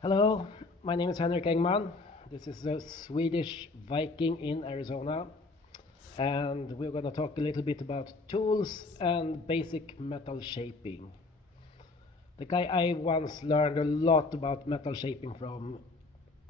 Hello, my name is Henrik Engman. This is a Swedish Viking in Arizona, and we're going to talk a little bit about tools and basic metal shaping. The guy I once learned a lot about metal shaping from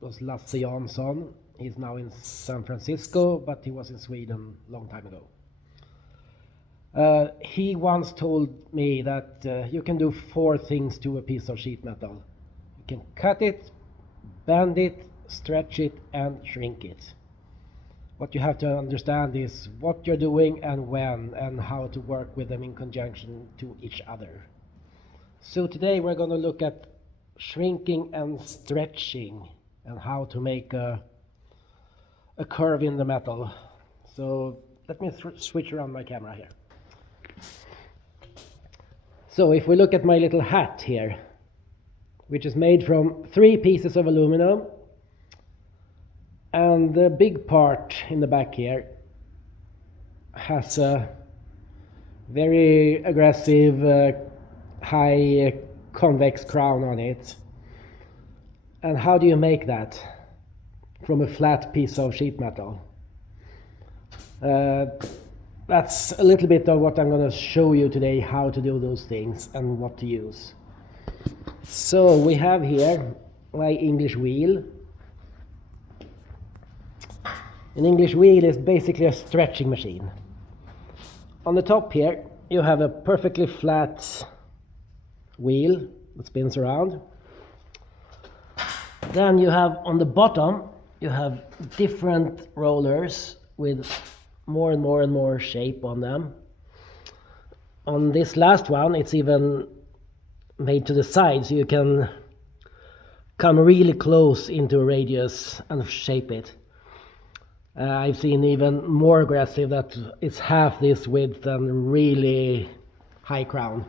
was Lasse Jansson. He's now in San Francisco, but he was in Sweden a long time ago. He once told me that you can do 4 things to a piece of sheet metal. You can cut it, bend it, stretch it, and shrink it. What you have to understand is what you're doing and when, and how to work with them in conjunction to each other. So today we're going to look at shrinking and stretching and how to make a curve in the metal. So let me switch around my camera here. So if we look at my little hat here, which is made from 3 pieces of aluminum, and the big part in the back here has a very aggressive high convex crown on it. And how do you make that from a flat piece of sheet metal? That's a little bit of what I'm going to show you today, how to do those things and what to use. So we have here my English wheel. An English wheel is basically a stretching machine. On the top here you have a perfectly flat wheel that spins around. Then you have on the bottom you have different rollers with more and more and more shape on them. On this last one it's even made to the side, so you can come really close into a radius and shape it. I've seen even more aggressive that it's half this width and really high crown.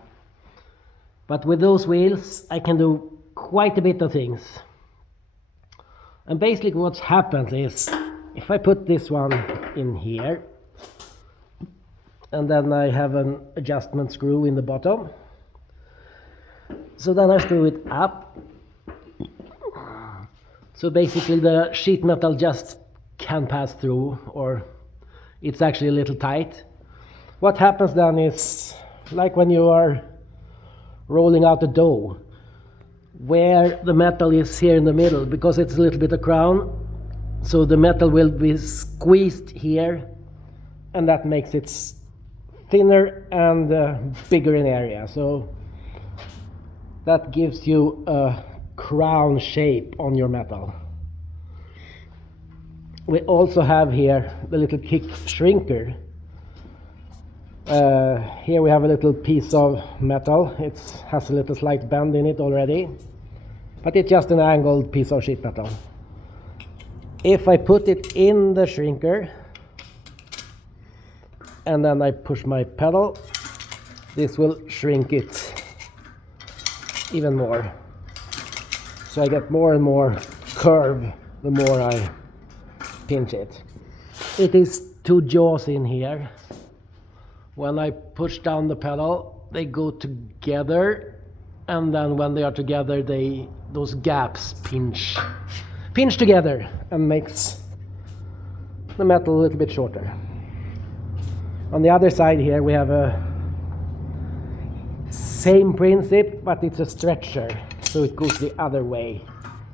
But with those wheels I can do quite a bit of things. And basically what happens is, if I put this one in here, and then I have an adjustment screw in the bottom, so then I screw it up. So basically the sheet metal just can pass through, or it's actually a little tight. What happens then is, like when you are rolling out the dough, where the metal is here in the middle, because it's a little bit of crown, so the metal will be squeezed here, and that makes it thinner and bigger in area. So that gives you a crown shape on your metal. We also have here the little kick shrinker. Here we have a little piece of metal. It has a little slight bend in it already, but it's just an angled piece of sheet metal. If I put it in the shrinker and then I push my pedal, this will shrink it even more. So I get more and more curve the more I pinch it. It is 2 jaws in here. When I push down the pedal, they go together, and then when they are together, those gaps pinch together and makes the metal a little bit shorter. On the other side here we have a same principle, but it's a stretcher, so it goes the other way.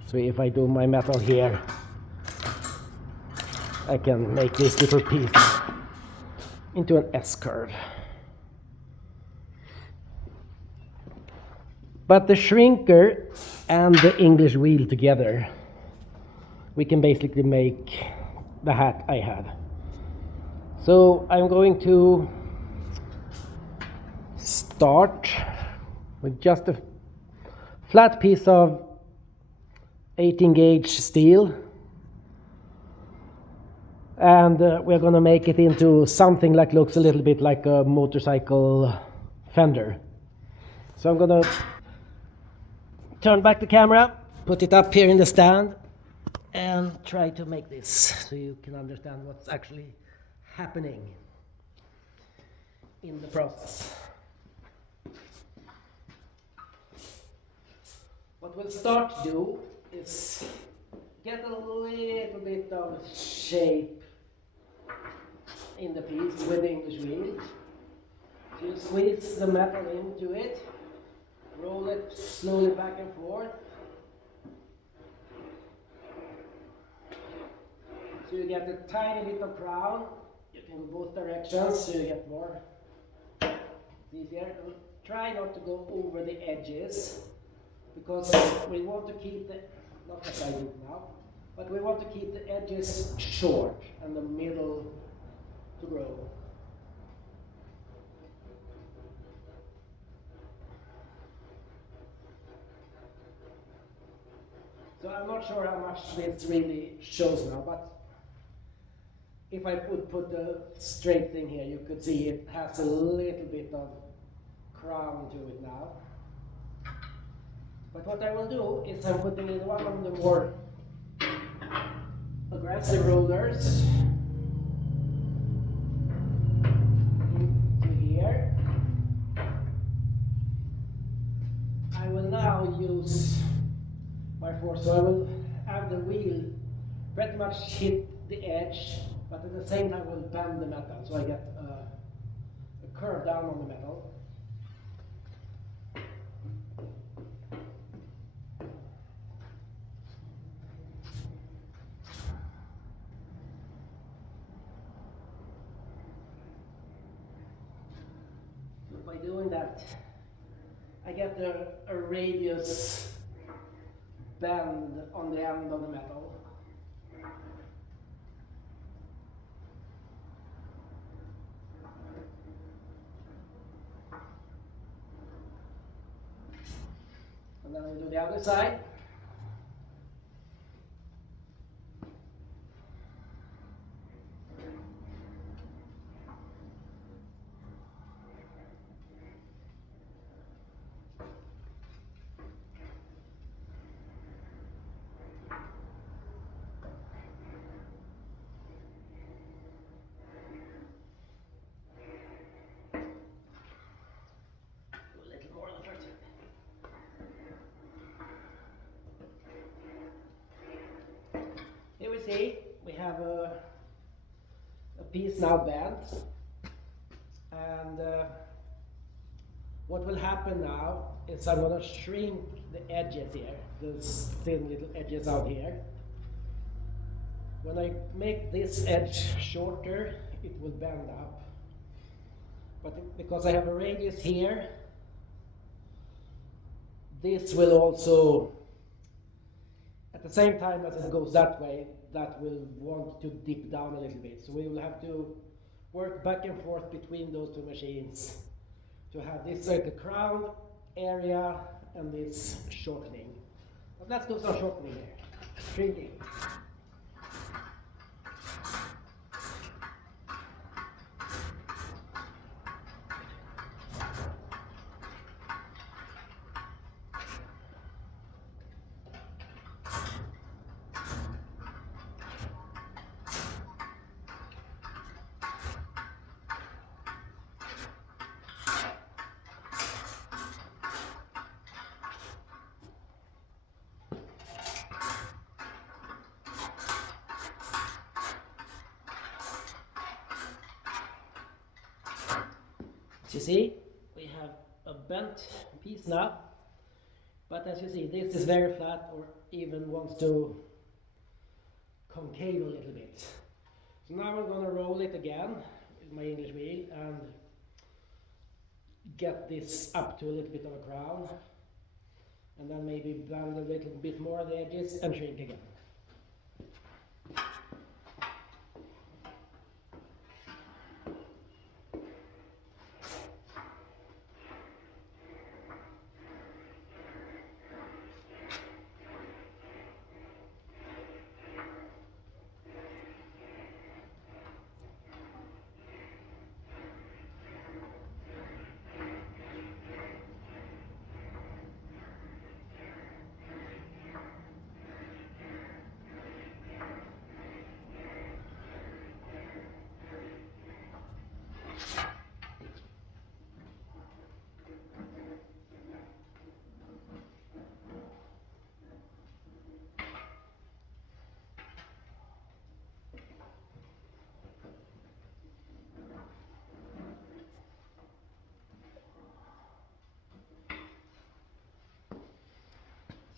So if I do my metal here, I can make this little piece into an S-curve. But the shrinker and the English wheel together, we can basically make the hat I had. So I'm going to start with just a flat piece of 18 gauge steel, and we're going to make it into something that looks a little bit like a motorcycle fender. So I'm going to turn back the camera, put it up here in the stand, and try to make this so you can understand what's actually happening in the process. What we'll start to do is get a little bit of shape in the piece with the English wheel. So you squeeze the metal into it, roll it slowly back and forth. So you get a tiny bit of crown. You can go both directions so you get more. It's easier. Try not to go over the edges because we want to keep the, not as I do now, but we want to keep the edges short and the middle to grow. So I'm not sure how much this really shows now, but if I would put the straight thing here, you could see it has a little bit of crown to it now. But what I will do is I'm putting in one of the more aggressive rollers into here. I will now use my force, so I will have the wheel pretty much hit the edge, but at the same time I will bend the metal, so I get a curve down on the metal. So by doing that, I get a radius bend on the end of the metal. And then we do the other side. Do a little more on the first side. Here we see we have a piece now bent, and what will happen now is I'm going to shrink the edges here, those thin little edges out here. When I make this edge shorter, it will bend up. But because I have a radius here, this will also, at the same time as it goes that way, that will want to dip down a little bit. So we will have to work back and forth between those two machines to have this like a crown area and this shortening. But let's do some shortening here. Shrinking. As you see, we have a bent piece now, but as you see, this is very flat or even wants to concave a little bit. So now I'm going to roll it again with my English wheel and get this up to a little bit of a crown, and then maybe bend a little bit more of the edges and shrink again.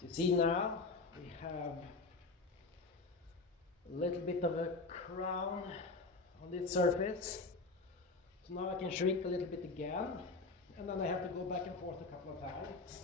You see now we have a little bit of a crown on this surface. So now I can shrink a little bit again, and then I have to go back and forth a couple of times.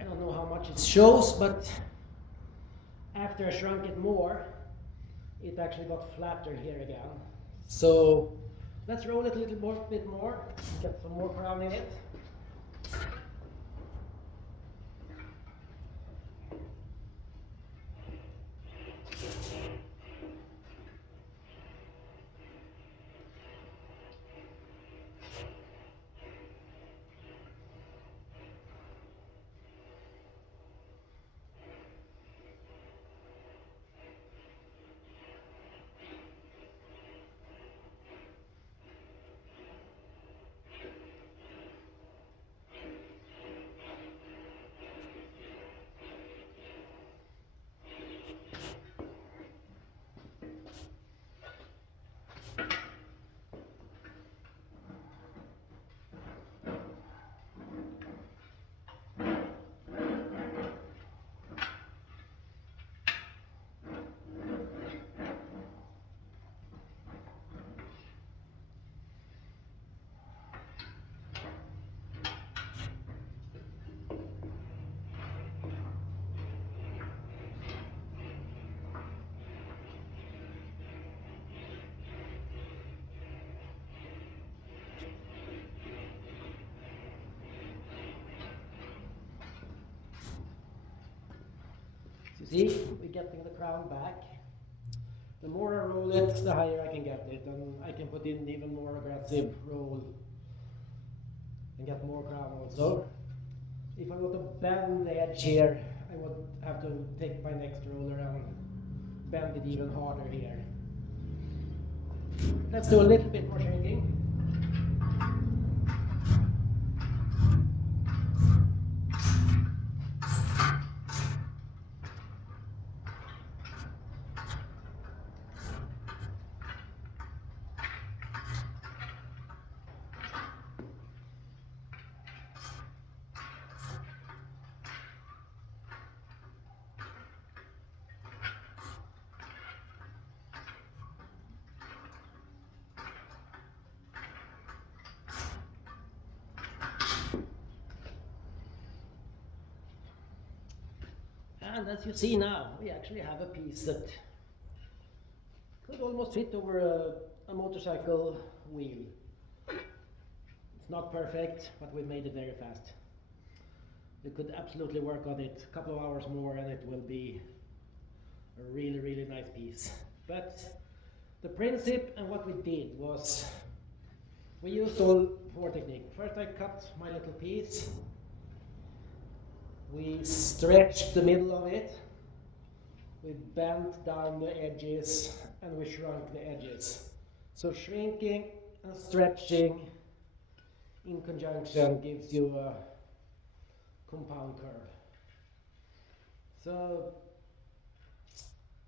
I don't know how much it shows, but after I shrunk it more, it actually got flatter here again. So let's roll it a little bit more, get some more crown in it. You see, we're getting the crown back. The more I roll it, the higher I can get it, and I can put in even more aggressive roll and get more crown also. If I want to bend the edge here, I would have to take my next roller and bend it even harder here. Let's do a little bit more shrinking. And as you see now, we actually have a piece that could almost fit over a motorcycle wheel. It's not perfect, but we made it very fast. We could absolutely work on it a couple of hours more and it will be a really, really nice piece. But the principle and what we did was we used all four techniques. First I cut my little piece. We stretched the middle of it. We bent down the edges and we shrunk the edges. So shrinking and stretching in conjunction gives you a compound curve. So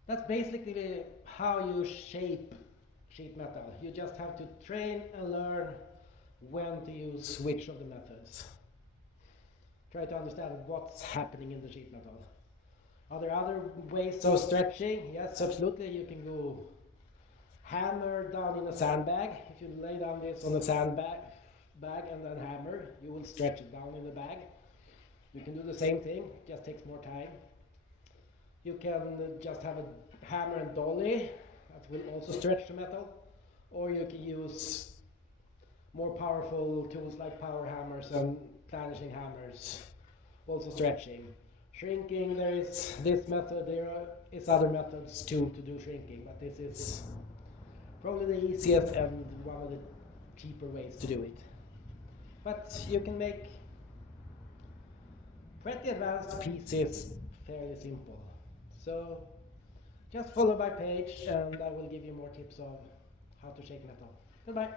that's basically how you shape sheet metal. You just have to train and learn when to use which of the methods. Try to understand what's happening in the sheet metal. Are there other ways of stretching? Yes, absolutely. You can go hammer down in a sandbag. If you lay down this on a sandbag and then hammer, you will stretch it down in the bag. You can do the same thing, just takes more time. You can just have a hammer and dolly that will also stretch the metal, or you can use more powerful tools like power hammers and planishing hammers, also stretching. Shrinking, there is this method, there is other methods too to do shrinking, but this is probably the easiest and one of the cheaper ways to do it. But you can make pretty advanced pieces fairly simple. So just follow my page and I will give you more tips of how to shake metal. Goodbye.